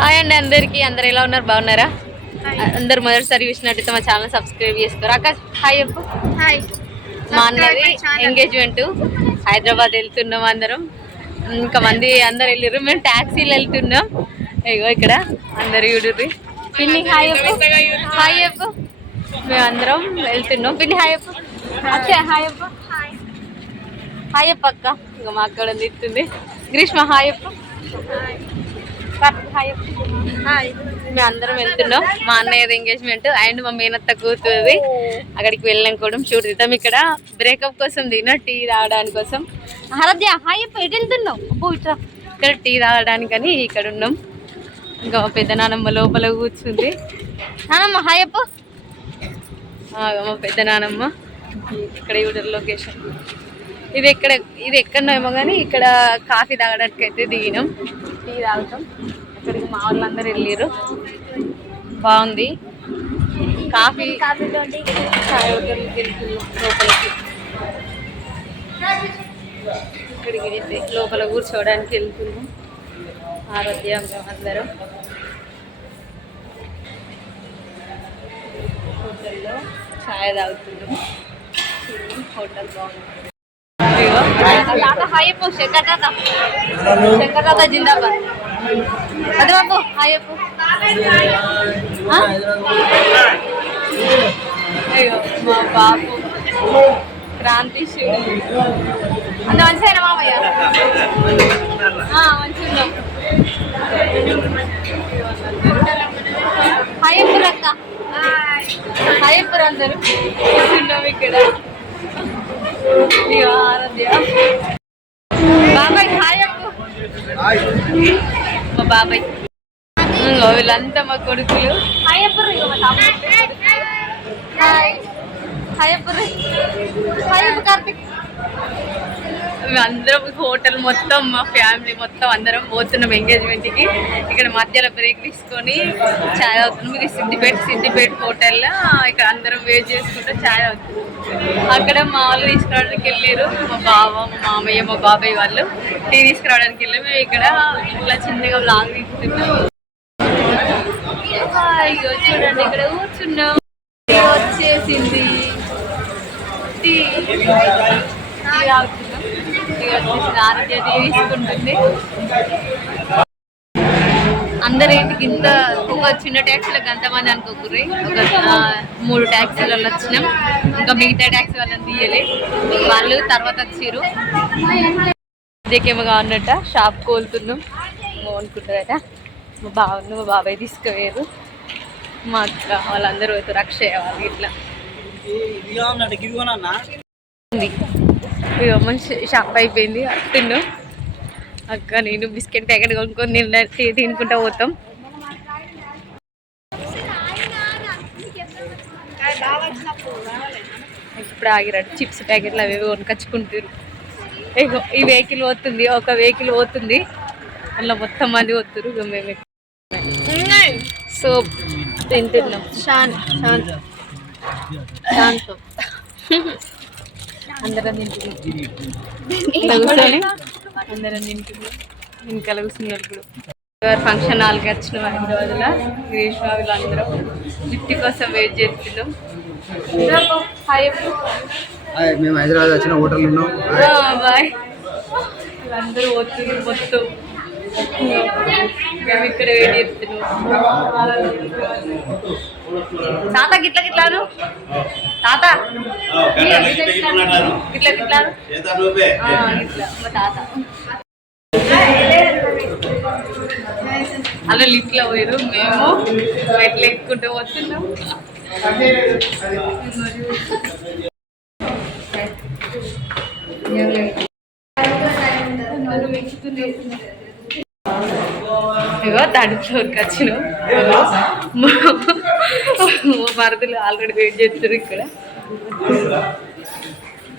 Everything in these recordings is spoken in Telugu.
హాయ్ అండి అందరికీ. అందరు ఎలా ఉన్నారు? బాగున్నారా? అందరు మొదటిసారి చూసినట్టయితే మా ఛానల్ సబ్స్క్రైబ్ చేసుకోరు. అక్క హాయ్ చెప్పు. హాయ్. మా అన్నది ఎంగేజ్మెంట్ హైదరాబాద్ వెళ్తున్నాం అందరం. ఇంకా మంది అందరు వెళ్ళారు. మేము ట్యాక్సీలు వెళ్తున్నాం. ఇగో ఇక్కడ అందరు చూడుర్రి. పిన్ని హాయ్ చెప్పు. హాయ్ చెప్పు. మేము అందరం వెళ్తున్నాం. పిన్ని హాయ్ చెప్పు. అచ్చా హాయ్ చెప్పు. హాయ్ చెప్పు అక్క. ఇక మా అక్కడ తిట్టుంది. గ్రీష్మ హాయ్ చెప్పు. మేము అందరం వెళ్తున్నాం. మా అన్నయ్యది ఎంగేజ్మెంట్ అండ్ మా మేనత్త కూతురుది. అక్కడికి వెళ్ళాం కూడా షూట్ తీద్దాం. ఇక్కడ బ్రేకప్ కోసం తిన టీ తాగడానికి కోసం. హరద్య హాయ్ అప్ప ఎటు వెళ్తున్నాం? అబ్బో ఇట్లా ఇక్కడ టీ తాగడానికని ఇక్కడ ఉన్నాం. ఇంకా మా పెద్ద నానమ్మ లోపల కూర్చుంది. నానమ్మ హాయ్ అప్ప. మా పెద్ద నానమ్మ ఇక్కడ చూడరు లొకేషన్. ఇది ఎక్కడనేమో కానీ ఇక్కడ కాఫీ తాగడానికి అయితే దిగినాం. టీ తాగుతాం. అక్కడికి మా వాళ్ళందరూ వెళ్ళారు. బాగుంది కాఫీ. లోపలికి ఇక్కడికి లోపల కూర్చోవడానికి వెళ్తున్నాం. ఆరోగ్యం అందరం హోటల్లో ఛాయ్ తాగుతున్నాం. హోటల్ బాగుంది. హాయ్ అప్పు. శంకర్ తాత జిందాబాద్. అదే బాబు హాయ్ అప్పు. అయ్యో మా బాబు క్రాంతి శివుడు అంత మంచిగా మామయ్య మంచిగా. హాయ్ అప్పు అక్క. హాయ్ అప్పు అందరూ కూర్చున్నాం ఇక్కడ. బాబాయ్ హాయ్ అప్పు. మా బాబాయ్ వీళ్ళంతా మా కొడుకులు. హాయ్ అప్పు. హాయ్ అప్పు. హాయ్ అప్పు కార్తిక్. అందరం హోటల్ మొత్తం మా ఫ్యామిలీ మొత్తం అందరం పోతున్నాం ఎంగేజ్మెంట్కి. ఇక్కడ మధ్యలో బ్రేక్ తీసుకొని ఛాయ్ అవుతున్నాం. ఇది సిద్దిపేట హోటల్లో ఇక్కడ అందరం వెయిట్ చేసుకుంటూ ఛాయ్ అవుతుంది. అక్కడ మా వాళ్ళు తీసుకురావడానికి వెళ్ళారు. మా బావ మా మామయ్య మా బాబాయ్ వాళ్ళు టీ తీసుకురావడానికి వెళ్ళారు. మేము ఇక్కడ ఇట్లా చిన్నగా బ్లాగ్ తీసుకున్నాం. ఇగో చూడండి ఇక్కడ కూర్చున్నాం. వచ్చేసింది టీ తాగుతున్నాం. ఆరోగ్య టీ తీసుకుంటుంది. అందరు ఏంటికి ఇంత ఒక చిన్న ట్యాక్సీలకు అంతమంది అనుకోకుర్రి. ఒక 3 ట్యాక్సీలలో వచ్చినాం. ఇంకా మిగతా ట్యాక్సీ వాళ్ళని తీయలే. వాళ్ళు తర్వాత వచ్చారు. ఇదేకేమో కావన్నట్ట షాప్ కోలుతున్నాం అనుకుంటారట. మా బాబాయ్ తీసుకుపోయారు. మా అక్క వాళ్ళందరూ పోతారు. అక్షయ వాళ్ళు ఇట్లా మంచి షాప్ అయిపోయింది. తిన్నాం అక్క నేను బిస్కెట్ ప్యాకెట్ కొనుక్కొని తినుకుంటా పోతాం. ఇప్పుడు ఆగిరాడు. చిప్స్ ప్యాకెట్లు అవి కొనుకొచ్చుకుంటారు. ఈ వెహికల్ పోతుంది. ఒక వెహికల్ పోతుంది. అందులో మొత్తం మంది పోతున్నారు. మేము సో తింటున్నాం. అందరం తింటున్నాం. కూర్చొని అందరం తింటున్నాం. ఇంకా కూర్చున్నారు. ఇప్పుడు ఫంక్షన్ హాల్కి వచ్చినాం. హైదరాబాద్లో గ్రీష్మ వీళ్ళందరం లిఫ్ట్ కోసం వెయిట్ చేస్తున్నాం. మేము హైదరాబాద్ వచ్చిన హోటల్ ఉన్నాం. బాయ్. వీళ్ళందరూ పోతున్నారు మొత్తం. మేము ఇక్కడ వెయిట్ చేస్తున్నాం. తాత గిట్ల గిట్లాను తాత గిట్ల గిట్లాను ఇట్లా మా తాత అలా లిఫ్ట్లో పోయారు. మేము మెట్లు ఎక్కుంటూ వస్తున్నాం. ఇగో 3rd ఫ్లోర్కి వచ్చినాం. మరదలు ఆల్రెడీ వెయిట్ చేస్తారు ఇక్కడ.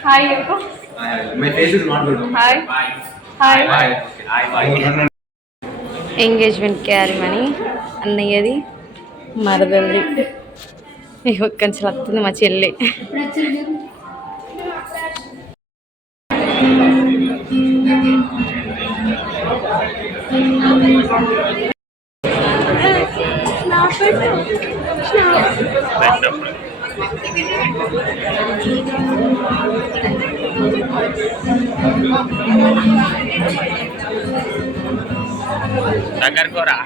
Hi hi hi. ఎంగేజ్మెంట్ క్యారీమని అన్నయ్యది మరదల్ది. ఇక్కడి నుంచి వస్తుంది మా చెల్లి. దగ్గరకోరా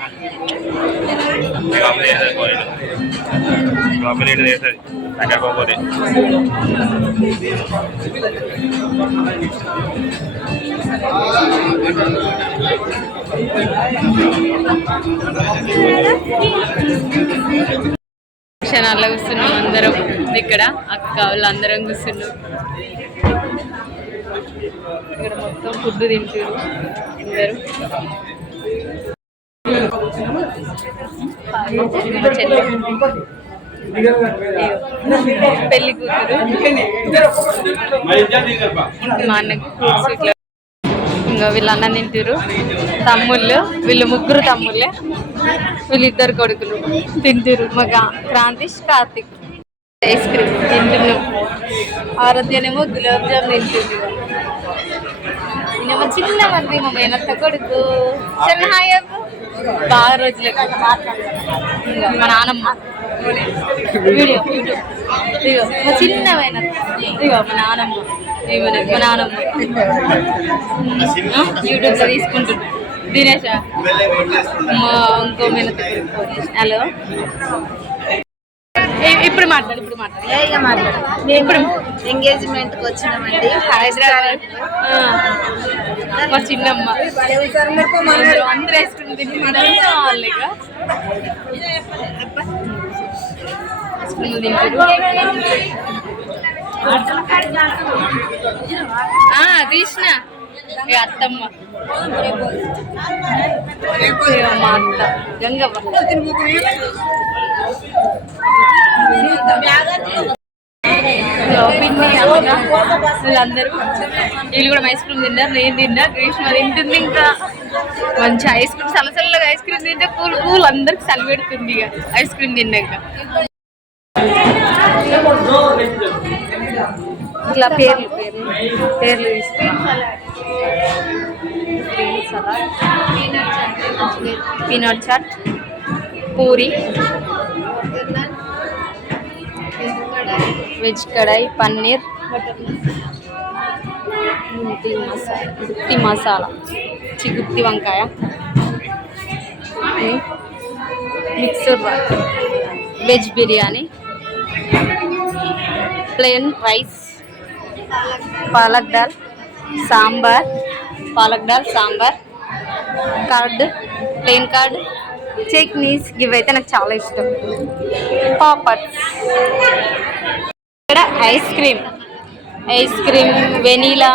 కంప్లీట్ చేస్తుంది దగ్గరకోకపోతే క్షణాల్లో కూర్చున్నాం అందరం ఇక్కడ అక్క వాళ్ళు అందరం కూర్చున్నాం ఇక్కడ మొత్తం ఫుడ్ తింటారు అందరూ మా చెల్లి పెళ్లి కూతురు మా అన్నకి ఫ్రూట్స్ ఇట్లా ఇంకా వీళ్ళు అన్నం తింటారు తమ్ముళ్ళు వీళ్ళు ముగ్గురు తమ్ముళ్ళే వీళ్ళిద్దరు కొడుకులు తింటారు మా క్రాంతిష్ కార్తిక్ ఐస్ క్రీమ్ తింటున్నాం ఆరాధ్యనేమో గులాబ్ జామ్ తింటుంది నేమో చిన్న మంది మా మేనత్త కొడుకు చిన్న హాయ్ బాగా రోజులకి మా నానమ్మ వీడియో యూట్యూబ్ ఇదిగో మా చిన్నమైన ఇదిగో మా నానమ్మ మా నానమ్మ యూట్యూబ్లో తీసుకుంటున్నా దినేషా మా ఇంకో మేనత్త కొడుకు హలో ఇప్పుడు మాట్లాడు ఇప్పుడు ఎంగేజ్మెంట్కి వచ్చినామండి హైదరాబాద్ మా చిన్నమ్మ అందరూ ఐస్ క్రీమ్ తింటున్నారు తీసిన అత్తమ్మ మా అత్త గంగవ్వ వీళ్ళందరూ వీళ్ళు కూడా ఐస్ క్రీమ్ తిన్నారు నేను తిన్నా గ్రీష్మ తింటుంది ఇంకా మంచి ఐస్ క్రీమ్ చల్లచల్లగా ఐస్ క్రీమ్ తింటే కూల్ కూల్ అందరికి చలి పెడుతుంది ఇక ఐస్ క్రీమ్ తిన్నాక ఇట్లా పేర్లు తీసుకున్నాం పీనట్ చాట్ పూరి వెజ్ కడాయి పన్నీర్ గుత్తి మసాలా గుత్తి వంకాయ mixture veg biryani plain rice palak dal sambar curd plain curd chutneys ఇవైతే నాకు చాలా ఇష్టం పాపడ్స్ ఇక్కడ ice cream vanilla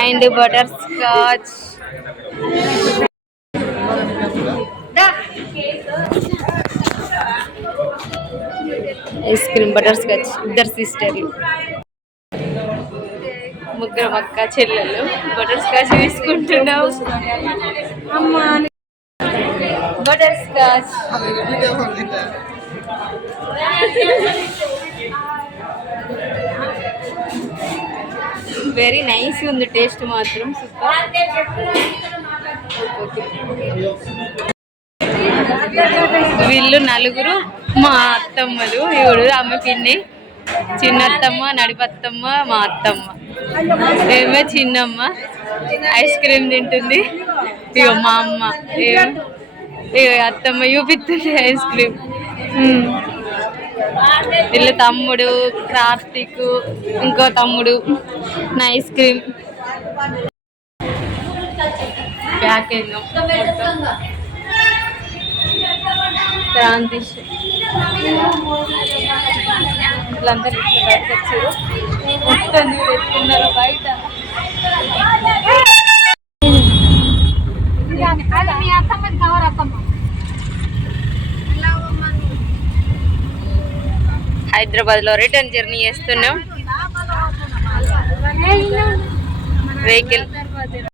and butterscotch ice cream butterscotch ఇద్దరు సిస్టర్లు ముగ్గురు అక్క చెల్లెలు బటర్ స్కాచ్ తీసుకుంటున్నావు బటర్ స్కాచ్ వెరీ నైస్ ఉంది టేస్ట్ మాత్రం సూపర్ వీళ్ళు నలుగురు మా అత్తమ్మలు ఇవిడు అమ్మ పిన్ని చిన్నత్తమ్మ నడిపత్తమ్మ మా అత్తమ్మ ఏమో చిన్నమ్మ ఐస్ క్రీమ్ తింటుంది ఇగో మా అమ్మ ఇగో అత్తమ్మ చూపిస్తుంది ఐస్ క్రీమ్ వీళ్ళ తమ్ముడు కార్తీక్ ఇంకో తమ్ముడు నా ఐస్ క్రీమ్ ప్యాకేజ్ క్రాంతి వీళ్ళందరూ ఇట్లా బయటకు వచ్చారు మొత్తం ఎత్తున్నారు బయట హైదరాబాద్లో రిటర్న్ జర్నీ చేస్తున్నాం వెహికల్